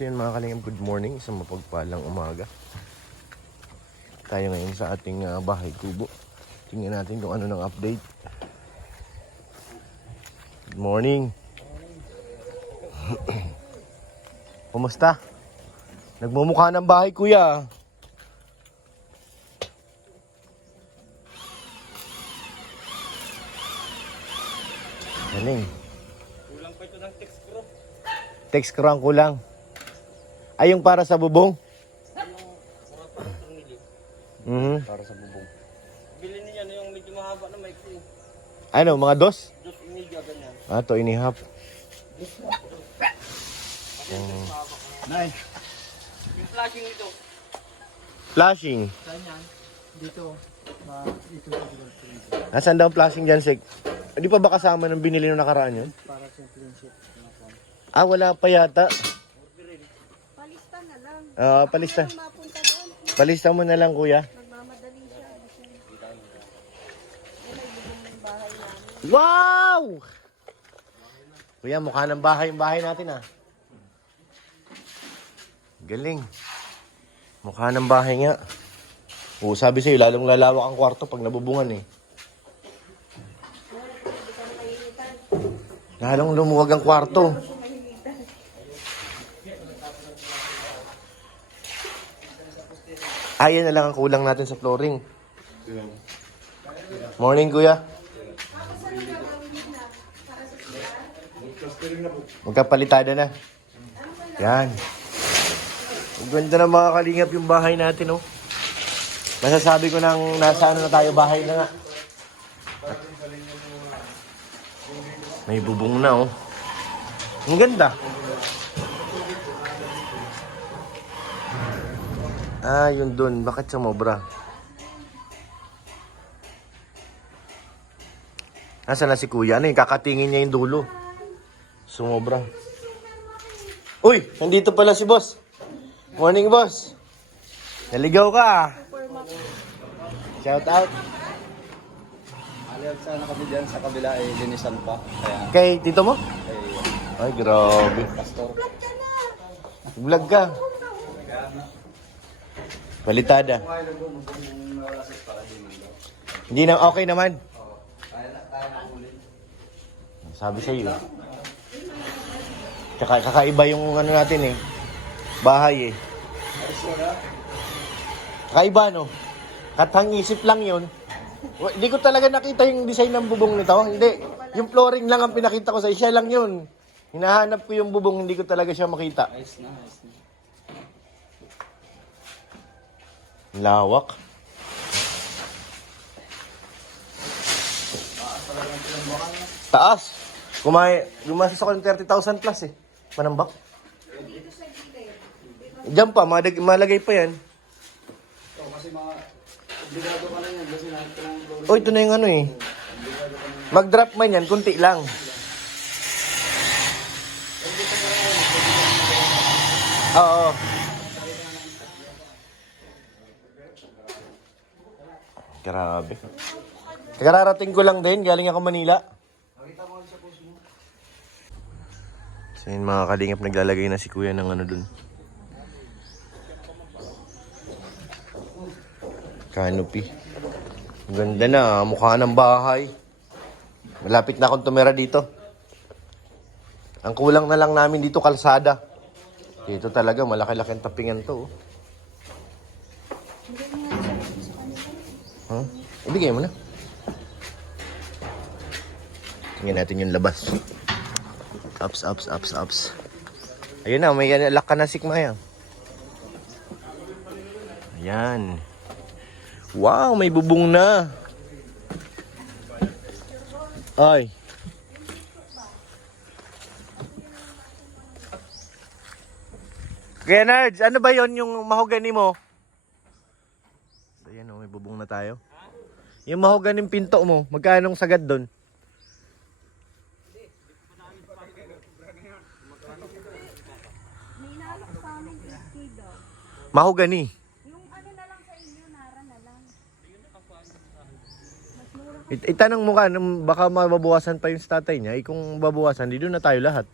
So yun mga kalingap, good morning. Isang mapagpalang umaga. Tayo ngayon sa ating bahay kubo. Tingnan natin kung ano ng update. Good morning. Kumusta? Nagmumukha ng bahay kuya. Galing. Kulang pa ito ng text screw. Text screw ang kulang. Ay, yung para sa bubong? Para sa bubong. Bilhin niya na yung medyo mahaba na maiksi. Ano, mga dos? Dos iniga ganyan. Ah, to inihap. Nice. Yung flashing ito. Flashing. Saan yan? Dito. Dito. Nasaan daw ang flashing dyan, Sek? Hindi pa ba kasama ng binili nung nakaraan yun? Para sa friendship. Ah, wala pa yata. Palista na lang. Palista. Kung mapunta doon, Palista mo na lang, kuya. magmamadali siya. Yan ay bubong ng bahay namin. Wow! Kuya, mukha ng bahay yung bahay natin, ah. Galing. Mukha ng bahay nga. Oo, sabi sa'yo, lalong lalawak ang kwarto pag nabubungan, eh. Lalong lumuwag ang kwarto. Ayan na lang ang kulang natin sa flooring. Morning, kuya. Magkapalitada na. Yan. Ang ganda ng mga kalingap yung bahay natin, oh. Masasabi ko nang nasa ano na tayo, bahay na nga. May bubong na, oh. Ang ganda. Ah, yun dun. Bakit sumobra? Nasaan na si kuya? Ano yung kakatingin niya yung dulo? Sumobra. Uy! Nandito pala si boss. Morning, boss. Naligaw ka, ah. Shout out. Alayag sana kami dyan sa kabila ay linisan pa. Kaya Kay tito mo? ay Ay, grabe. pastor. Vlog ka. Balitada. Hindi na okay naman. Sabi sa iyo. Tsaka kakaiba yung ano natin, eh. Bahay, eh. Kakaiba, no? Katang isip lang yun. Hindi ko talaga nakita yung design ng bubong nito. Hindi. Yung flooring lang ang pinakita ko sa siya lang yun. Hinahanap ko yung bubong, hindi ko talaga siya makita. Ayos na, ayos na. Lawak. Taas. Gumastos ako ng 30,000 plus, eh. Manambak. Diyan pa, malagay pa yan. So, kasi mga obligado ka na yan kasi lahat ka ng flooring. Oh, ito na yung ano, eh. Mag-drop man yan, kunti lang. Oo. Grabe. Kararating ko lang din, galing ako Manila. So yun mga kalingap, naglalagay na si kuya ng ano dun. Canopy. Ang ganda na, mukha ng bahay. Malapit na akong tumira dito. Ang kulang na lang namin dito, kalsada. Dito talaga, malaki-laki ang tapingan to. Huh? Ibigay mo na. Tingnan natin yung labas. Ups. Ayun na, may lock ka na, Sikmaya. Ayan. Wow, may bubong na. Ay. Kaya Nerds, ano ba yon yung mahogany mo? So yan, may bubong na tayo. Yung mahoganing pinto mo, magkano sagad doon? May inaalok sa amin 50 daw. Mahogany. Yung ano na lang sa inyo, nara na lang. Mas mura. Itanong mo ka, baka mababawasan pa yung tatay niya. Kung babawasan, di doon na tayo lahat.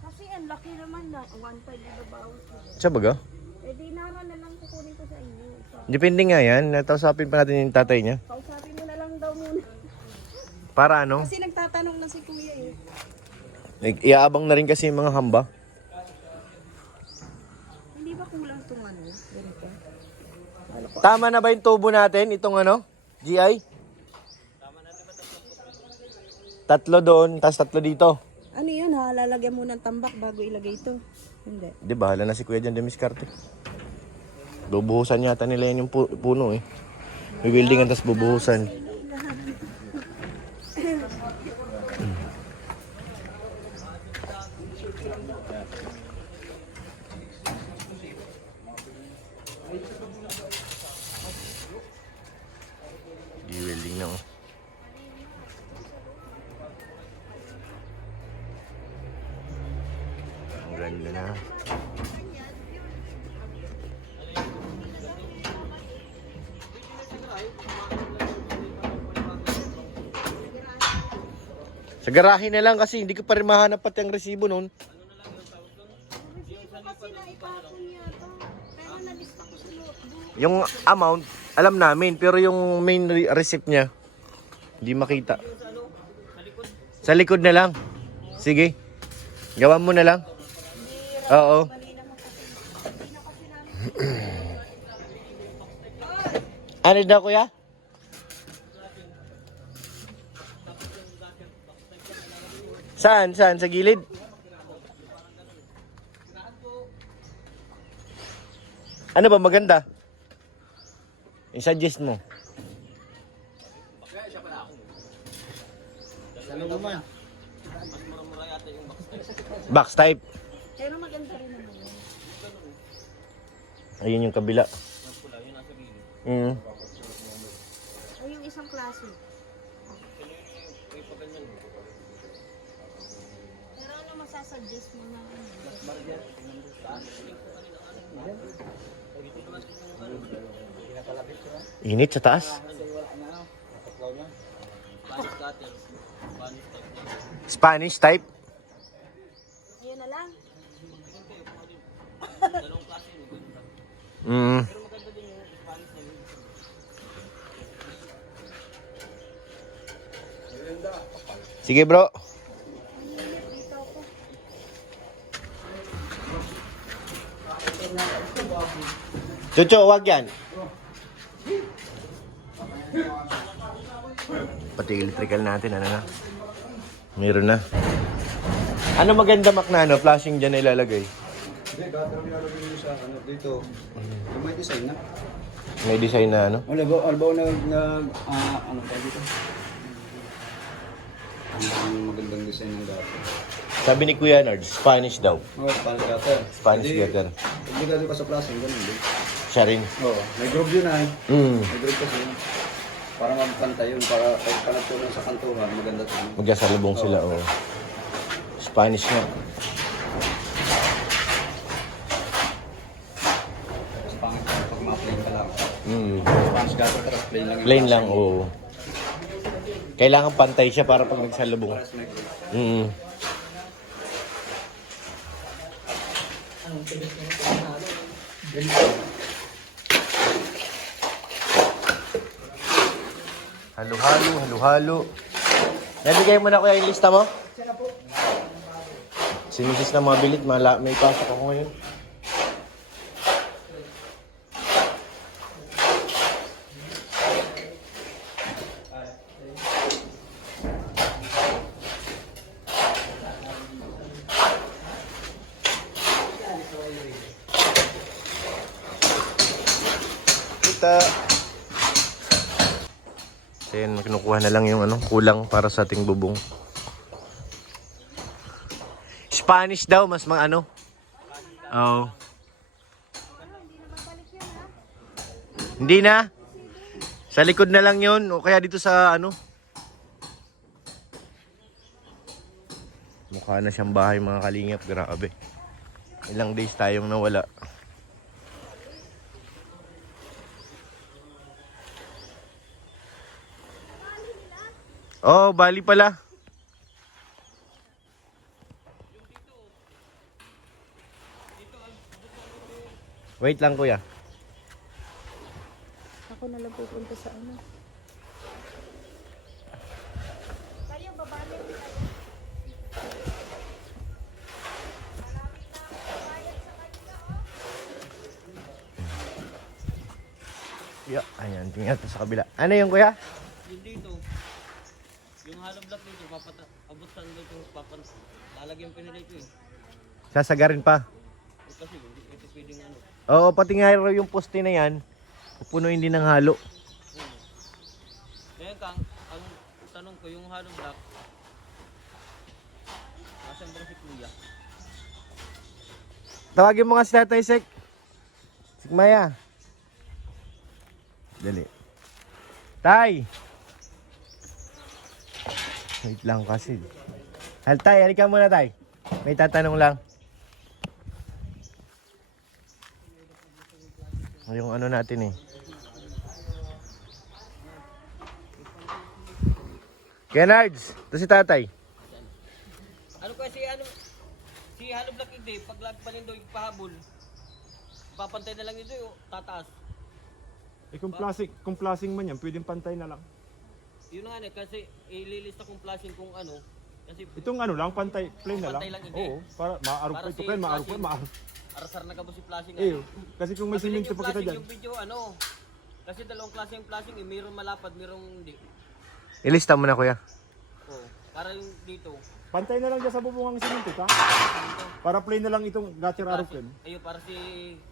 Kasi ano, laki naman na. 1.5 ibabawas ko. Sa baga? Eh di nara na lang kukunin ko sa inyo. Depende nga yan. Natausapin pa natin yung tatay niya. Kausapin mo na lang daw muna. Para ano? Kasi nagtatanong na si kuya eh. Iaabang na rin kasi yung mga hamba. Hindi ba kulang itong ano? Ganito. Tama na ba yung tubo natin? Itong ano? GI? Tatlo doon, tapos tatlo dito. Ano yun ha? Lalagyan mo ng tambak bago ilagay ito. Hindi. Di bahala na si Kuya dyan, Demiskarte. Bubuhusan yata nila yan yung puno eh. May buildingan tapos bubuhusan. I-welding na oh. Ang ganda na. Sa garahe na lang kasi hindi ko pa rin mahanap pati ang resibo nun. Kasi naipapon yata. Pero nalista ko sa notebook. Yung amount, alam namin, pero yung main receipt niya, hindi makita. Sa likod na lang. Sige. Gawan mo na lang. Oo. Ano na kuya? Saan? Saan? Sa gilid? Ano ba maganda? I-suggest mo. Box type. Pero maganda rin naman yun. Ayun yung kabila. Ay, yung isang klase. Pero ano masasuggest mo na ano? Init sa taas. Spanish type. Ayun na lang. Mm. Sige bro. Chucho, wag yan. Pati electrical natin, ano na. Meron na. Ano maganda Mac na ano? Flashing dyan na ilalagay. Hindi, gagawin nilalagay nyo sa ano dito. Yung may design na. May design na ano? Albaw ano pa dito? Ang magandang design ng gato. Sabi ni Kuya Nard, Spanish daw. Oh, Spanish gato. Spanish gato. Hindi gato ka sa plastic, ganun din. Siya rin. Oo, may group yun ay. Mm. May group kasi yun. Para magpantay yun, para kahit kanatunan sa kanturan, maganda ito. Magkasalubong sila, oh. Spanish nga. Spanish pag ma-plain ka lang. Mm. Spanish gato, tapos plain lang yung Plain lang, plastic. oo. Kailangan pantay siya para pag nagsalubong. Pares may group. Mm. Halo-halo, halo-halo. Nabigay mo na kuya yung lista mo? Sinisis na mga bilit, may pasok ako ngayon. Kita. Then, kinukuha na lang yung ano, kulang para sa ating bubong. Spanish daw, mas mga ano. Oh. Hindi na. Sa likod na lang yun. O kaya dito sa ano. Mukha na siyang bahay mga kalingap. Grabe. Ilang days tayong nawala. Oh, bali pala. Wait lang kuya. Ako na lang pupunta sa ano. Kayo, babalik. Yeah, ayan, tingnan natin sa kabila. Ano yung kuya? Yung dito, yung hollow block dito, abot saan dito, lalagyan pa nila ito eh. Sasagarin pa. Kasi hindi ito pwedeng ano. Oo, pati nga raw yung poste na yan, pupunuin din ng halo. Ngayon Kang, ang tanong ko, yung hollow block, nasaan ba si Kuya? Tawagin mo nga si Tatay Sek. Sigmaya. Dali. Tay! Wait lang kasi. Tay, halika muna tay. May tatanong lang. Yung ano natin eh. Kenards, ito si tatay. Ano kasi si hollow block hindi, pag lagpanin daw yung pahabol, papantay na lang ito yung tataas. Eh kung plasing man yan, pwedeng pantay na lang. Yun nga kasi ililista kong flashing kung ano, kasi Itong ano lang, pantay, plain na lang. Pantay lang, hindi. Oo, para maarog pa ito. Kaya maarog pa, maarog. arasar na kabo si flashing. Eh, kasi kung may Mabiling simento yung pa kita flashing, dyan. yung video kasi dalawang klase yung flashing eh, mayroong malapad, mayroong hindi. Ilista mo na kuya. Oo, para yung dito, Pantay na lang dyan sa bubungang simento, ta? Para plain na lang itong gutter arog yan. ayun para si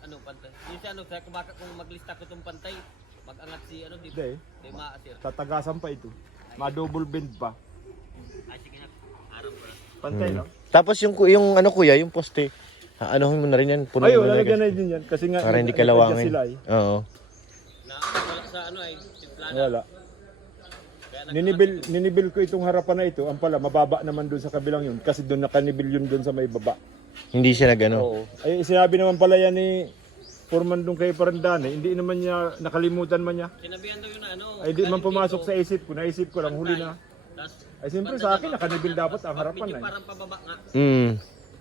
pantay. Yung si sa kumaka kung maglista ko tong pantay, mag-angat si dito. Hindi, Di maasir. tatagasan pa ito. Ma-double bend pa. Ay sige na. Araw ko na. Pantay lang. Tapos yung kuya, yung poste, anuhin mo na rin yan. Puno Ay, mo na lalagyan rin. na din yan. Kasi nga, Para hindi nag- kalawangin. sila eh. Oo. Na wala sa ay simplana. Wala. Ninibil ko itong harapan na ito. Ang pala, mababa naman doon sa kabilang yun. Kasi doon nakanibil yun doon sa may baba. Hindi siya nagano. Oo. Ay, sinabi naman pala yan ni Foreman doon kay Parandane. Hindi naman niya, nakalimutan man niya. Sinabihan daw yun na Ay, di man pumasok sa isip ko. Naisip ko lang, huli na. Ay, siyempre sa akin, nakanibil dapat ang harapan na. Parang pababa nga.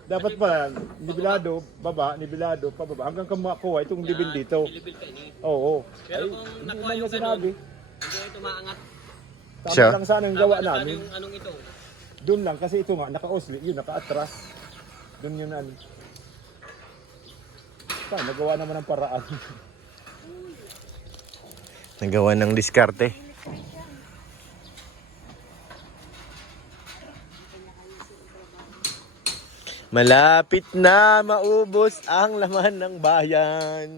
Dapat pala, nibilado, baba, nibilado, pababa. Hanggang kamakuha itong libil dito. Libil ka ini. Oo. Pero Ay, kung hindi nakuha man yung niya sinabi. hindi ito maangat. Tama Siya? lang sana ang gawa Tama na sana namin. yung anong ito. Doon lang, kasi ito nga, naka-osli, yun, naka-atras. Doon yun, ano. Nagawa naman ng paraan. Nagawa ng diskarte. Malapit na maubos ang laman ng bayan.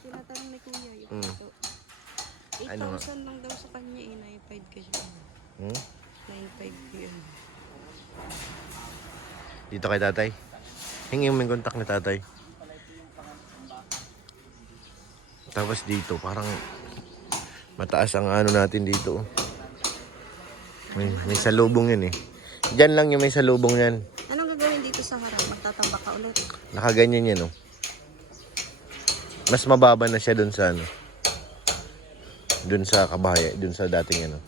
Tinatanong ni Kuya yung ito. Ano nga? 8,000 lang daw sa kanya eh. 9,500 kasi. Hmm? 9,500 yun. Dito kay tatay. Hingi mo yung kontak ni tatay. Tapos dito, parang mataas ang ano natin dito. May salubong yun eh. Diyan lang yung may salubong yan. Anong gagawin dito sa harap? Magtatambak ka ulit. Nakaganyan yan oh. Mas mababa na siya dun sa ano. Dun sa kabahaya, dun sa dating ano.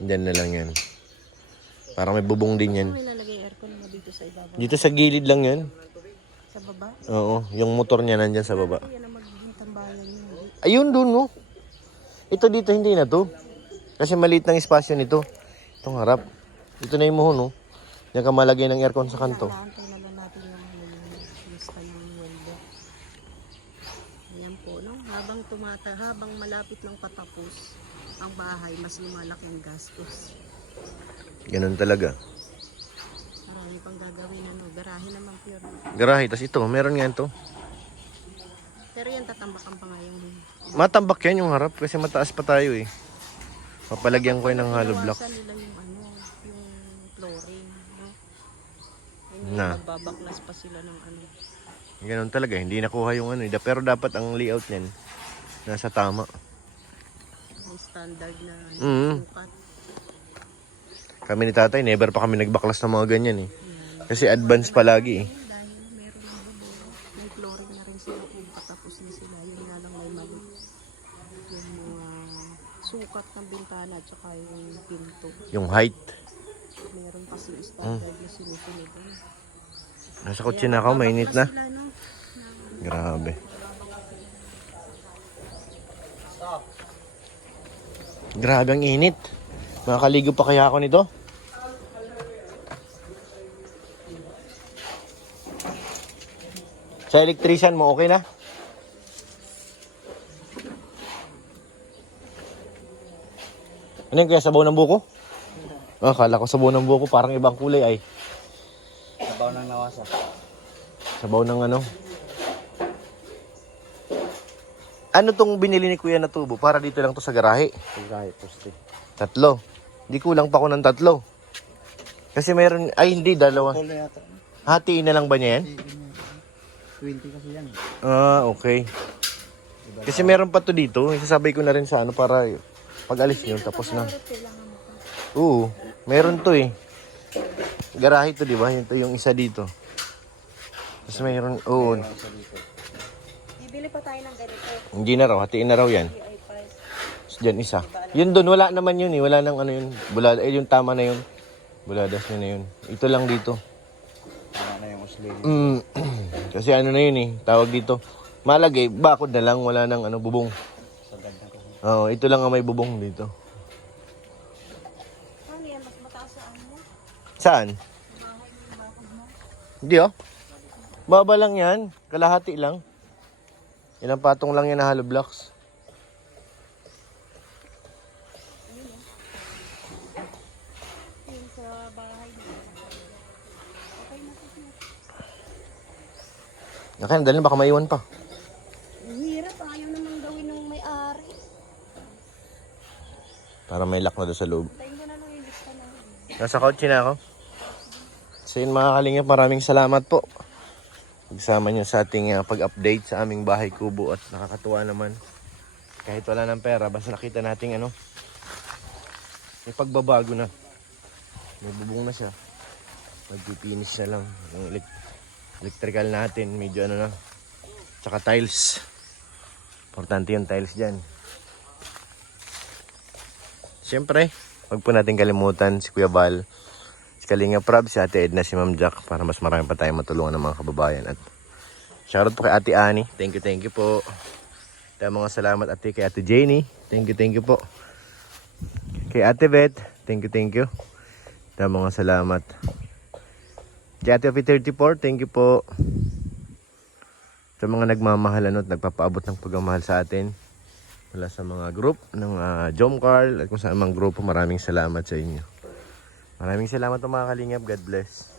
Diyan na lang yan. Parang may bubong din yan. Ano may lalagay aircon mo dito sa ibabaw? Dito sa gilid lang yan. Sa baba? Oo, yung motor niya nandyan sa baba. Yan ang magiging tambayan niyo. Ayun dun no. Ito dito hindi na to. Kasi maliit ng espasyo nito. Itong harap. Ito na yung muho no. Diyan ka malagay ng aircon sa kanto. Naantay na lang natin yung lista ng welder. Ayan po, no? Habang malapit ng patapos ang bahay, mas lumalaki ang gastos. Ganun talaga. Marami pang gagawin, ano? Garahe naman pure. Garahe, tas ito, meron nga ito. Pero yan, tatambakan pa nga yung Matambak yan yung harap kasi mataas pa tayo eh. Papalagyan ko yun ng hollow block. Inawasan nila yung yung flooring, no? Hindi Na. magbabaklas pa sila ng ano. Ganun talaga, hindi nakuha yung ano. Pero dapat ang layout niyan nasa tama. Yung standard na Mhm. sukat. Kami ni tatay, never pa kami nagbaklas ng mga ganyan eh. Kasi advance palagi eh. Dahil meron ng bubong, may flooring na rin sila kung patapos na sila. Yun nga lang may mali. Yung mga sukat ng bintana at saka yung pinto. Yung height. Meron kasi standard na sinusunod. Nasa kotse na ako, mainit na. Sila, no? Grabe. Grabe ang init. Makakaligo pa kaya ako nito? Sa electrician mo, okay na? Ano yung kaya sabaw ng buko? Ah, kala ko sabaw ng buko, parang ibang kulay ay. Sabaw ng nawasa. Sabaw ng ano? Ano tong binili ni Kuya na tubo? Para dito lang to sa garahe. Pagkahe, poste. 3. Di kulang pa ako ng 3. Kasi meron, ay hindi, 2. Tol na yata. Hatiin na lang ba niya yan? 20 kasi yan. Ah, okay. Kasi meron pa to dito. Isasabay ko na rin sa ano para pag alis nyo, tapos na. Oo, meron to eh. Garahe to, di ba? Yun to yung isa dito. Tapos mayroon, oo. Bibili pa tayo ng ganito. Hindi na raw, hatiin na raw yan. Ay, price. Tapos dyan isa. Yun doon, wala naman yun eh. Wala nang ano yun. Bulada, yung tama na yun. Buladas nyo na yun. Ito lang dito. Tama na yung usli. Kasi ano na yun eh. Tawag dito. Malagay, bakod na lang. Wala nang ano, bubong. Sagad na kasi. Oo, ito lang ang may bubong dito. Ano yan? Mas mataas sa ano mo? Saan? Hindi oh. Baba lang yan. Kalahati lang. Ilang patong lang yan na hollow blocks. Yung sa bahay mo. Okay na po. Okay, dali baka maiwan pa. Ang hirap. Ayaw namang gawin ng may-ari. Para may lock na doon sa loob. Tayin ko na lang yung lista na. Nasa kotse na ako. So yun mga kalingap, maraming salamat po. Pagsama nyo sa ating pag-update sa aming bahay kubo at nakakatuwa naman. Kahit wala ng pera, basta nakita natin ano, may pagbabago na. May bubong na siya. Magpipinis na lang. Yung electrical natin, medyo ano na. Tsaka tiles. Importante yung tiles dyan. Siyempre, wag po natin kalimutan si Kuya Bal, si Kalinga Prab, si Ate Edna, si Ma'am Jack para mas marami pa tayong matulungan ng mga kababayan. At shoutout po kay Ate Ani. Thank you po. Tayo mga salamat ate kay Ate Jenny. Thank you po. Kay Ate Beth, thank you. Tayo mga salamat. Kay Ate Opi 34, thank you po. Sa mga nagmamahal at nagpapaabot ng pagmamahal sa atin. Wala sa mga group ng Jom Carl at kung saan mang grupo, maraming salamat sa inyo. Maraming salamat mga kalingap. God bless.